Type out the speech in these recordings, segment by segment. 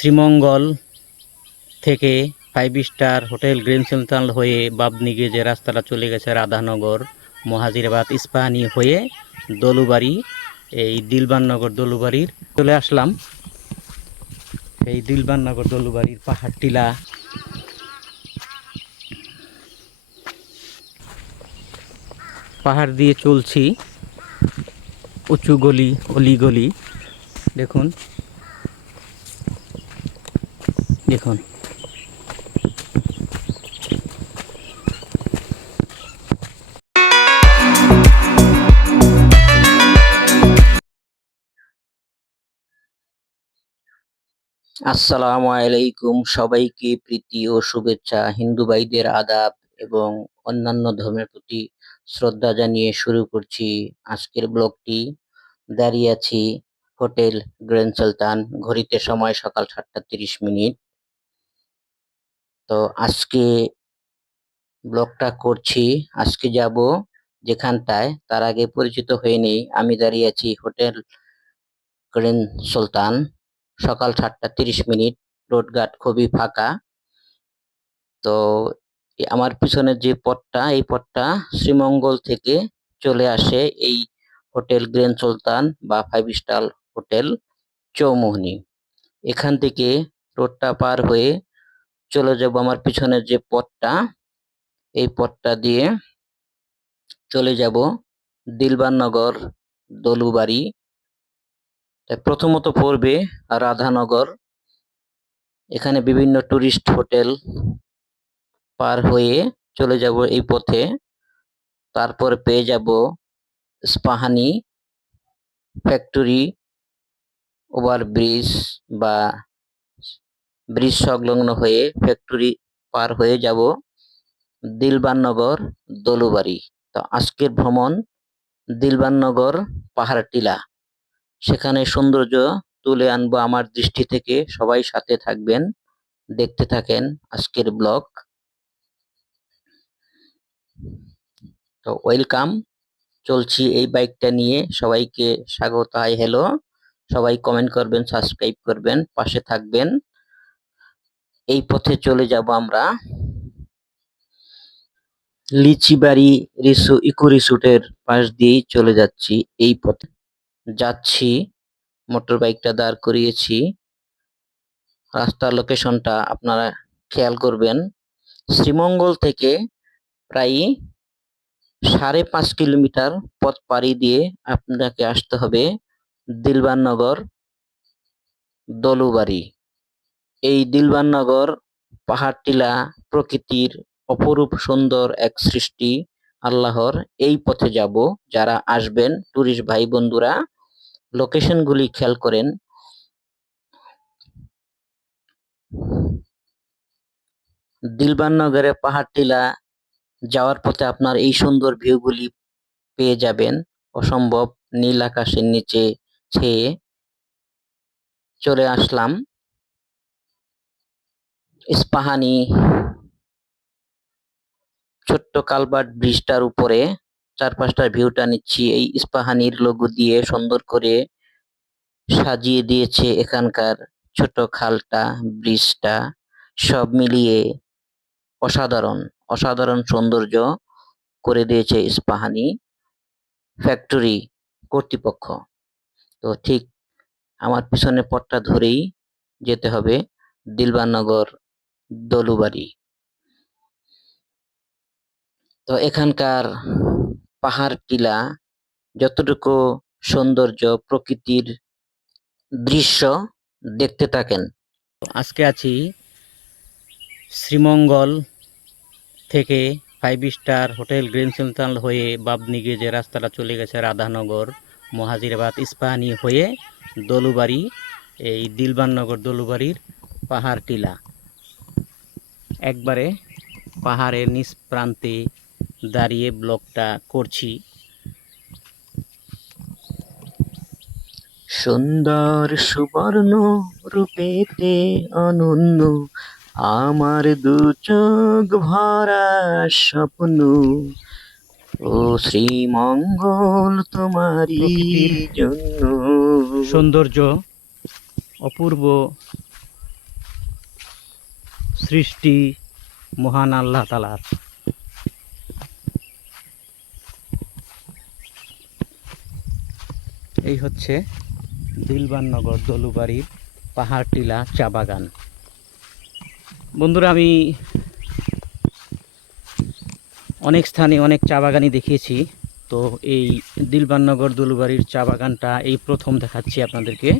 শ্রীমঙ্গল থেকে five star hotel green Sultan হয়ে বাবনিগে যে রাস্তাটা চলে গেছে রাধানগর, মহাজিরাবাদ ইস্পাহানি হয়ে দলুবাড়ি, এই দিলবাননগর দলুবাড়ির চলে আসলাম। এই দিলবাননগর দলুবাড়ির পাহাড় টিলা। পাহাড় দিয়ে চলছি, উঁচু গলি, অলি গলি। দেখুন দেখুন। আসসালামু আলাইকুম সবাইকে, প্রীতি ও শুভেচ্ছা, হিন্দু ভাইদের আদাব এবং অন্যান্য ধর্মের প্রতি শ্রদ্ধা জানিয়ে শুরু করছি আজকের ব্লগটি। দাঁড়িয়ে আছি হোটেল গ্র্যান্ড সুলতান, ঘড়িতে সময় সকাল সাতটা তিরিশ মিনিট। তো আজকে ব্লগটা করছি। আজকে যাব যেখানটায়। তার আগে পরিচিত হয়ে আমি দাঁড়িয়ে আছি হোটেল গ্র্যান্ড সুলতান। সকাল সাতটা তিরিশ মিনিট। রোডঘাট খুবই ফাঁকা। তো আমার পিছনের যে পথটা, এই পথটা শ্রীমঙ্গল থেকে চলে আসে এই হোটেল গ্র্যান্ড সুলতান বা ফাইভ স্টার হোটেল চৌমোহনী। এখান থেকে রোডটা পার হয়ে চলে যাব আমার পিছনের যে পথটা, এই পথটা দিয়ে চলে যাব দিলবাননগর দলুবাড়ি। প্রথমত পড়বে রাধানগর। এখানে বিভিন্ন টুরিস্ট হোটেল পার হয়ে চলে যাব এই পথে। তারপর পেয়ে যাব স্পাহানি ফ্যাক্টরি, ওভারব্রিজ বা ব্রিজ সংলগ্ন হয়ে ফ্যাক্টরি পার হয়ে যাব দিলবাননগর দলুবাড়ি। তো আজকের ভ্রমণ দিলবাননগর পাহাড় টিলা। সেখানে সৌন্দর্য তুলে আনব আমার দৃষ্টি থেকে। সবাই সাথে থাকবেন, দেখতে থাকেন আজকের ব্লগ। তো ওয়েলকাম। চলছি এই বাইকটা নিয়ে। সবাইকে স্বাগত, হাই হ্যালো। সবাই কমেন্ট করবেন, সাবস্ক্রাইব করবেন, পাশে থাকবেন। এই পথে চলে যাব আমরা। লিচিবাড়ি রিসু, ইকো রিসুটের পাশ দিয়েই চলে যাচ্ছি এই পথে। যাচ্ছি, মোটর বাইকটা দাঁড় করিয়েছি। রাস্তার লোকেশনটা আপনারা খেয়াল করবেন। শ্রীমঙ্গল থেকে প্রায় সাড়ে পাঁচ কিলোমিটার পথ পাড়ি দিয়ে আপনাকে আসতে হবে দিলবাননগর দলুবাড়ি। এই দিলবাননগর পাহাড় টিলা প্রকৃতির অপরূপ সুন্দর এক সৃষ্টি আল্লাহর। এই পথে যাব, যারা আসবেন, টুরিস্ট ভাই বন্ধুরা লোকেশনগুলি খেয়াল করেন। দিলবাননগরে পাহাড় টিলা যাওয়ার পথে আপনার এই সুন্দর ভিউগুলি পেয়ে যাবেন। অসম্ভব নীল আকাশের নিচে ছেয়ে চলে আসলাম। ইস্পাহানি ছোট্ট কালবার্ট ব্রিজটার উপরে চার চারপাশটার ভিউটা নিচ্ছি। এই ইস্পাহানির লোগো দিয়ে সুন্দর করে সাজিয়ে দিয়েছে এখানকার ছোট খালটা, ব্রিজটা, সব মিলিয়ে অসাধারণ অসাধারণ সৌন্দর্য করে দিয়েছে ইস্পাহানি ফ্যাক্টরি কর্তৃপক্ষ। তো ঠিক আমার পিছনে পথটা ধরেই যেতে হবে দিলবাননগর দলুবাড়ি। তো এখানকার পাহাড় টিলা যতটুকু সৌন্দর্য, প্রকৃতির দৃশ্য দেখতে থাকেন। আজকে আছি শ্রীমঙ্গল থেকে five star hotel green Sultan হয়ে বাবনিগে যে রাস্তাটা চলে গেছে রাধানগর, মহাজিরাবাদ ইস্পাহানি হয়ে দলুবাড়ি, এই দিলবাননগর দলুবাড়ির পাহাড় টিলা। একবারে পাহাড়ের নিচ প্রান্তে দাঁড়িয়ে ব্লগটা করছি। সুন্দর সুবর্ণ রূপেতে অনন্য আমার দু চোখ ভরা স্বপ্ন। ও শ্রীমঙ্গল তোমারই জন্য। সৌন্দর্য অপূর্ব সৃষ্টি মহান আল্লাহ তালার এই হচ্ছে দিলবাননগর দলুবাড়ির পাহাড় টিলা চা বাগান। বন্ধুরা, আমি অনেক স্থানে অনেক চা বাগানই দেখিয়েছি, তো এই দিলবাননগর দলুবাড়ির চা বাগানটা এই প্রথম দেখাচ্ছি আপনাদেরকে।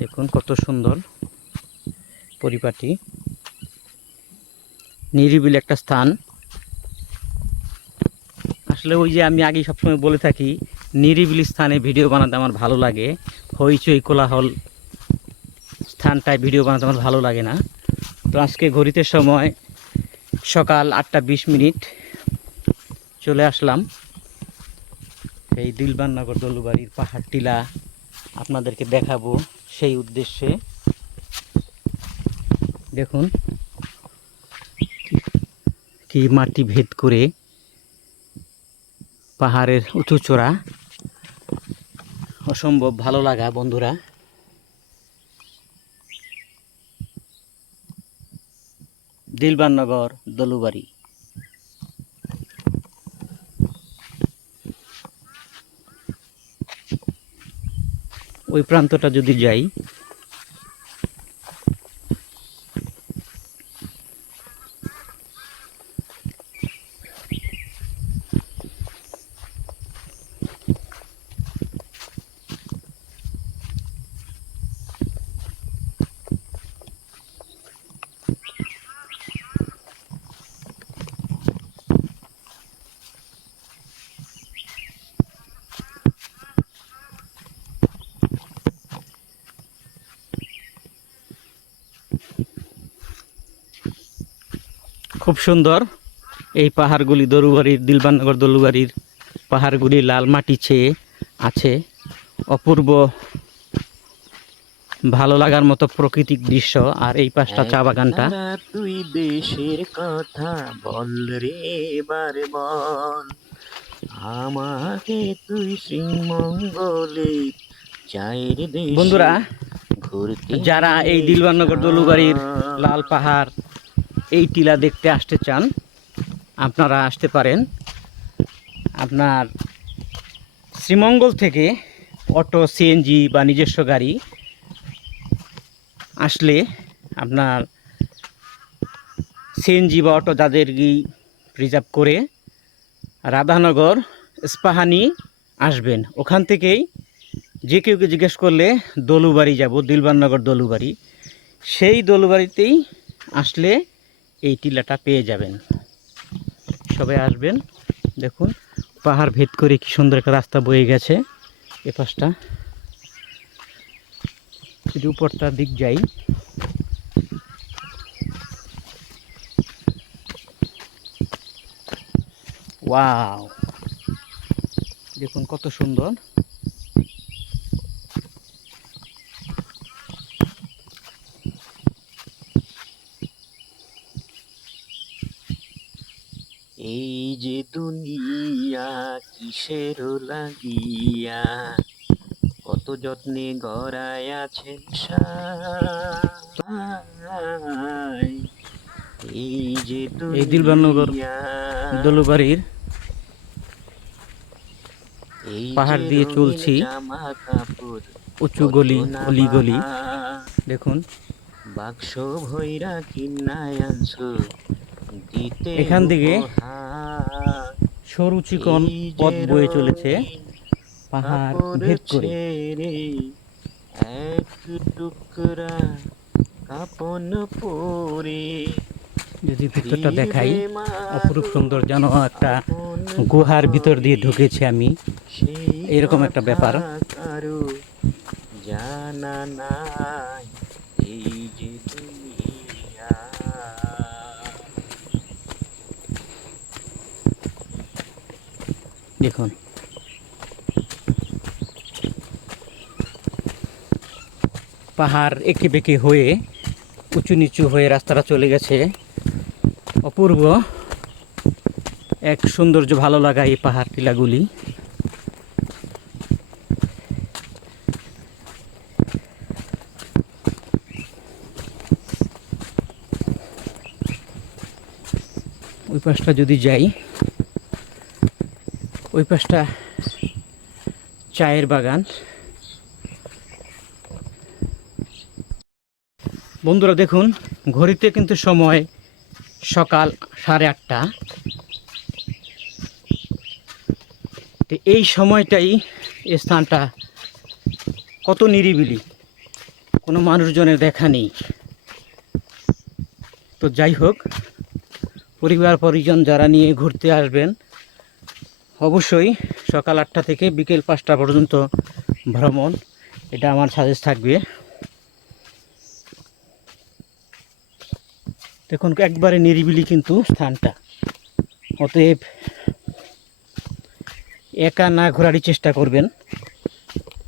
দেখুন কত সুন্দর পরিপাটি। নিরিবিলি একটা স্থান। আসলে ওই যে আমি আগে সবসময় বলে থাকি, নিরিবিলি স্থানে ভিডিও বানাতে আমার ভালো লাগে। হইচই কোলাহল স্থানটায় ভিডিও বানাতে আমার ভালো লাগে না। তো আজকে ঘড়িতে সময় সকাল আটটা বিশ মিনিট। চলে আসলাম। এই দিলবাননগর দলুবাড়ির পাহাড় টিলা আপনাদেরকে দেখাবো সেই উদ্দেশ্যে। দেখুন। কি মাটি ভেদ করে পাহাড়ের উঁচু চূড়া? অসম্ভব ভালো লাগা, বন্ধুরা। দিলবাননগর, দলুবাড়ি। ওই প্রান্তটা যদি যাই খুব সুন্দর। এই পাহাড়গুলি দলুবাড়ির দিলবাননগর দলুবাড়ির পাহাড়গুলি লাল মাটি ছেয়ে আছে। অপূর্ব ভালো লাগার মতো প্রাকৃতিক দৃশ্য। আর এই পাশটা চা বাগানটা। তুই দেশের কথা বল রে এবারে বল। আমাকে তুই শ্রীমঙ্গলে বন্ধুরা যারা এই দিলবাননগর দলুবাড়ির লাল পাহাড় এই টিলা দেখতে আসতে চান, আপনারা আসতে পারেন। আপনার শ্রীমঙ্গল থেকে অটো, সিএনজি বা নিজস্ব গাড়ি আসলে আপনার সিএনজি বা অটো যাদের রিজার্ভ করে রাধানগর ইস্পাহানি আসবেন। ওখান থেকেই যে কেউকে জিজ্ঞেস করলে দলুবাড়ি যাব, দিলবাননগর দলুবাড়ি। সেই দলুবাড়িতেই আসলে এই টিলাটা পেয়ে যাবেন। সবাই আসবেন, দেখুন, পাহাড় ভেদ করে কি সুন্দর একটা রাস্তা বয়ে গেছে এ পাশটা। যদি উপরটার দিক যাই। ওয়াও! দেখুন কত সুন্দর। এই যে দুনিয়া কিসের লাগিয়া কত যত্নে গড়ায় আছেন। এই যে এই দিলবাননগর দুনিয়া, দলুবাড়ির এই পাহাড় দিয়ে চলছি। উঁচু গলি অলিগলি বাহার। দেখুন বাক্স ভৈরা কিনায় আনছো এখান থেকে। সরু চিকন পথ বয়ে চলেছে পাহাড় ভেদ করে এক টুকরা কাপন পরে যদি ভিতরটা দেখাই অপরূপ সুন্দর যেন একটা গুহার ভিতর দিয়ে ঢুকেছি আমি এরকম একটা ব্যাপার। জানা নাই এই যে দুনিয়া দেখুন পাহাড় এঁকে বেঁকে হয়ে উঁচু নিচু হয়ে রাস্তাটা চলে গেছে। অপূর্ব এক সৌন্দর্য ভালো লাগা এই পাহাড় টিলাগুলি। ওই পাশটা যদি যাই ওই পাশটা চায়ের বাগান। বন্ধুরা দেখুন, ঘড়িতে কিন্তু সময় সকাল সাড়ে আটটা। তো এই সময়টাই স্থানটা কত নিরিবিলি। কোনো মানুষজনের দেখা নেই। তো যাই হোক পরিবার পরিজন যারা নিয়ে ঘুরতে আসবেন অবশ্যই সকাল আটটা থেকে বিকেল পাঁচটা পর্যন্ত ভ্রমণ। এটা আমার সাজেস্ট থাকবে। দেখুন, একবারে নিরিবিলি কিন্তু স্থানটা। অতএব একা না ঘোরারই চেষ্টা করবেন।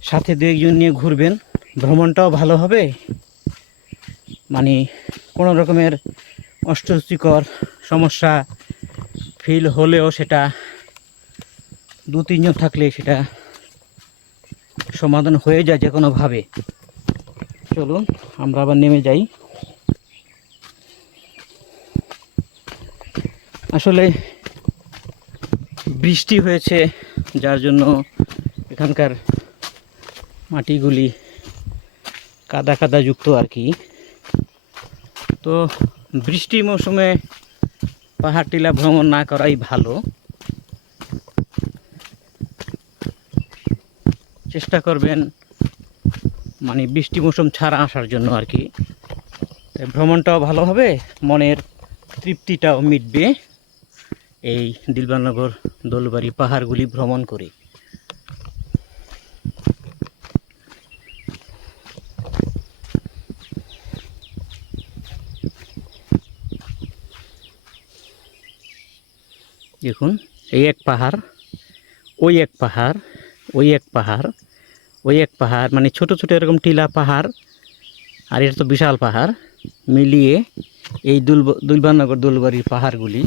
সাথে দু একজন নিয়ে ঘুরবেন। ভ্রমণটাও ভালো হবে। মানে কোনো রকমের অস্বস্তিকর সমস্যা ফিল হলেও সেটা দু তিনজন থাকলে সেটা সমাধান হয়ে যায় যে কোনোভাবে। চলুন, আমরা আবার নেমে যাই। আসলে বৃষ্টি হয়েছে, যার জন্য এখানকার মাটিগুলি কাদা কাদা যুক্ত আর কি। তো বৃষ্টি মৌসুমে পাহাড় টিলা ভ্রমণ না করাই ভালো। চেষ্টা করবেন মানে বৃষ্টি মৌসুম ছাড়া আসার জন্য আর কি। ভ্রমণটাও ভালো হবে, মনের তৃপ্তিটাও মিটবে। এই দিলবানগর দোলবাড়ি পাহাড়গুলি ভ্রমণ করে। দেখুন, এই এক পাহাড়, ওই এক পাহাড় ওই এক পাহাড়, ওই এক পাহাড় মানে ছোট ছোট এরকম টিলা পাহাড়, আর এটা তো বিশাল পাহাড়, মিলিয়ে এই দুল দুলবানগর দোলবাড়ির পাহাড়গুলি।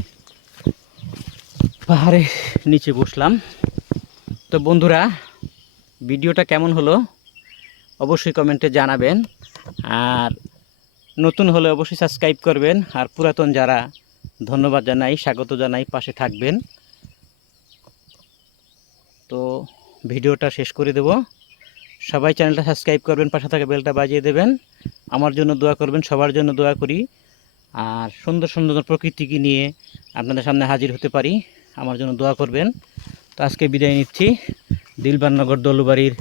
পাহাড়ের নিচে বসলাম। তো বন্ধুরা, ভিডিওটা কেমন হলো অবশ্যই কমেন্টে জানাবেন। আর নতুন হলে অবশ্যই সাবস্ক্রাইব করবেন। আর পুরাতন যারা, ধন্যবাদ জানাই, স্বাগত জানাই, পাশে থাকবেন। তো ভিডিওটা শেষ করে দেব। সবাই চ্যানেলটা সাবস্ক্রাইব করবেন, পাশে থাকা বেলটা বাজিয়ে দেবেন। আমার জন্য দোয়া করবেন, সবার জন্য দোয়া করি। আর সুন্দর সুন্দর প্রকৃতিকে নিয়ে আপনাদের সামনে হাজির হতে পারি, আমার জন্য দোয়া করবেন। তো আজকে বিদায় নিচ্ছি দিলবাননগর দলুবাড়ির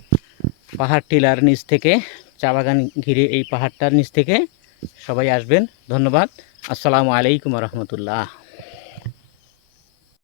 পাহাড় টিলার নিচ থেকে, চা বাগান ঘিরে এই পাহাড়টার নিচ থেকে। সবাই আসবেন, ধন্যবাদ। আসসালামু আলাইকুম রহমতুল্লাহ।